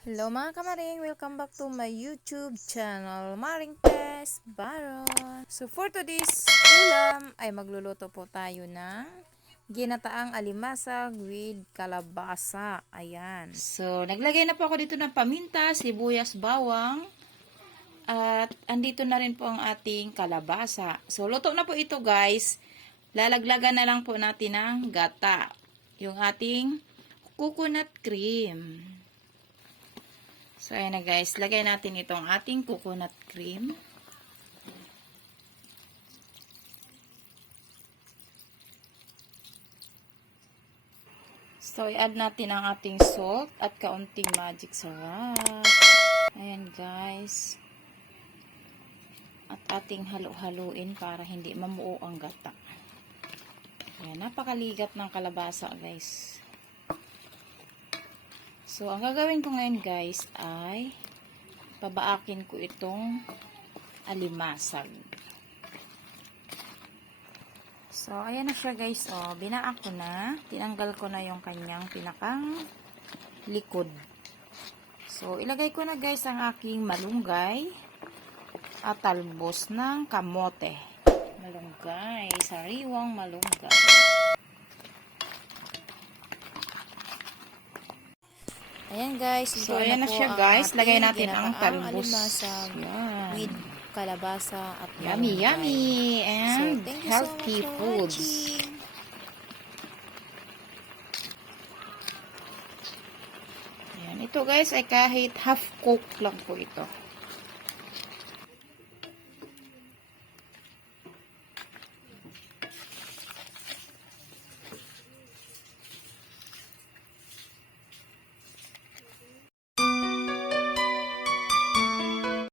Hello mga kamaring, welcome back to my YouTube channel, Maring Tess Baron. So for today's ulam ay magluluto po tayo ng ginataang alimasag with kalabasa. Ayan. So, naglagay na po ako dito ng paminta, sibuyas, bawang, at andito na rin po ang ating kalabasa. So, luto na po ito guys. Lalaglagan na lang po natin ng gata. Yung ating coconut cream. So, ayan na guys. Lagay natin itong ating coconut cream. So, i-add natin ang ating salt at kaunting magic sarap. Ayan guys. At ating halo-haluin para hindi mamuo ang gata. Ayan, napakaligat ng kalabasa guys. So, ang gagawin ko ngayon guys ay pabaakin ko itong alimasag. So ayan na siya guys. Oh, binaan ko na. Tinanggal ko na yung kanyang pinakang likod. So ilagay ko na guys ang aking malunggay at talbos ng kamote. Malunggay, sariwang malunggay. Ayan guys. So, ayan na po siya guys. Lagay natin ang talbos. alimasag Yan. with kalabasa at Yummy, malunggay. yummy, and So, healthy so foods. watching. Ayan, ito guys ay kahit half cook lang po ito.